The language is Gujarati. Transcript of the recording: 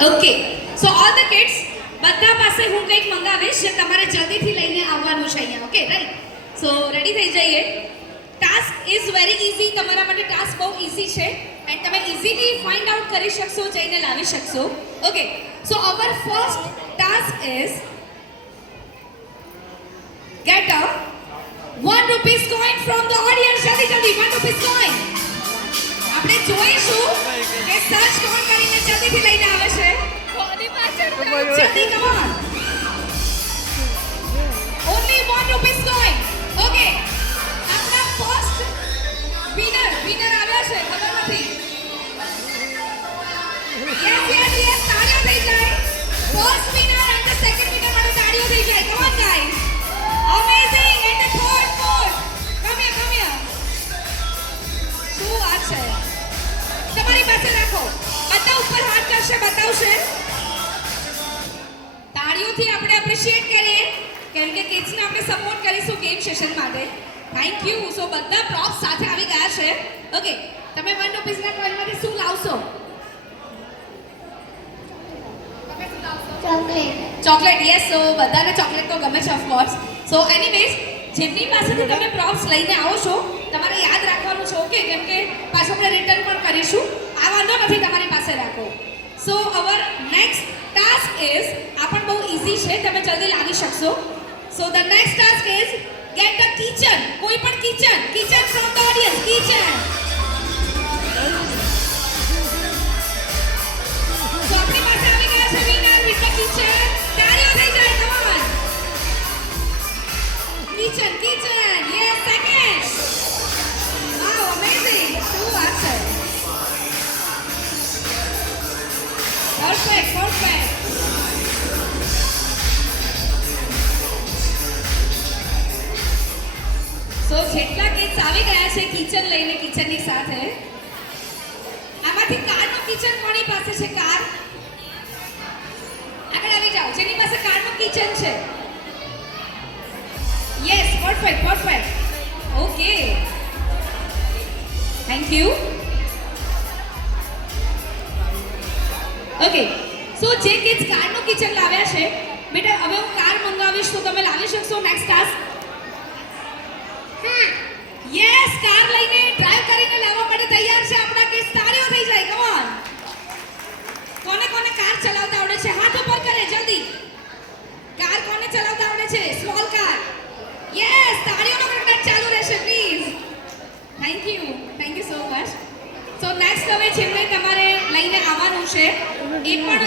Okay so all the kids બધા પાસે હું કંઈક મંગાવીશ જે તમારે જલ્દીથી લઈને આવવાનું છે અહીંયા ઓકે રાઈટ સો રેડી થઈ જઈએ ટાસ્ક ઇઝ વેરી ઇઝી તમારા માટે ટાસ્ક બહુ ઇઝી છે એન્ડ તમે ઇઝીલી ફાઇન્ડ આઉટ કરી શકશો જઈને લાવી શકશો okay so hour first task is get a 1 rupees coin from the audience જલ્દી જલ્દી 1 rupees coin આપણે જોઈશું કે સર્ચ કોણ કરીને જલ્દીથી લઈને આવે છે કોની પાછળ જલ્દી come on only 1 rupees coin okay આપણા ફર્સ્ટ વિનર આવ્યા છે ખબર નથી યસ તાળીઓ થઈ જાય first winner and the second winner માટે તાળીઓ થઈ જાય come on guys Amazing! And the third fourth. Come here. શું વાત છે તમારી પાસે રાખો બધા ઉપર હાથ કરશે બતાવશે તાળીઓથી આપણે એપ્રિશિએટ કરીએ કેમ કે કિડ્સને આપણે સપોર્ટ કરીશું ગેમ સેશન માટે થેન્ક યુ સો બધા પ્રોપ્સ સાથે આવી ગયા છે ઓકે તમે 1 રૂપીસના કોઈનમાંથી શું લાવશો ચોકલેટ યસ સો બધાને ચોકલેટ તો ગમે છે ઓફ કોર્સ સો એનીવેઝ જેમની પાસેથી તમે પ્રોપ્સ લઈને આવો છો તમારે યાદ રાખવાનું છે ઓકે કેમ કે પાછું આપણે રિટર્ન પણ કરીશું આ વાંધો નથી તમારી પાસે રાખો so our next task is આ પણ બહુ ઇઝી છે તમે જલ્દી લાવી શકશો so the next task is get a kitchen કોઈ પણ kitchen from the audience kitchen so આપણી પાસે આવી ગયા છે વિનર વિથ ધ કિચન તાળીઓ થઈ જાય come on Kitchen, yes, second. Wow, amazing. શું વાત છે perfect. સો જેટલા કિડ્સ આવી ગયા છે કિચન લઈને કિચનની સાથે આમાંથી કારનું કિચન કોની પાસે છે કાર આગળ આવી જાઓ જેની પાસે કારનું કિચન છે Yes, perfect. Okay. Thank you. Okay. So જે કિડ્સ કારનું કિચન લાવ્યા છે બેટા હવે હું કાર મંગાવીશ તો તમે લાવી શકશો નેક્સ્ટ ટાસ્ક યસ કાર લઈને ડ્રાઈવ કરીને લાવવા માટે તૈયાર છે આપણા કિડ્સ તાળીઓ થઈ જાય કમ ઓન કોને કાર ચલાવતા આવડે છે હાથ ઉપર કરે જલ્દી કાર કોને ચલાવતા આવડે છે સ્મોલ કાર Yes, તાળીઓનો કડકડાટ ચાલુ રહેશે please thank you so much so next હવે જેમને તમારે લઈને આવવાનું છે એ પણ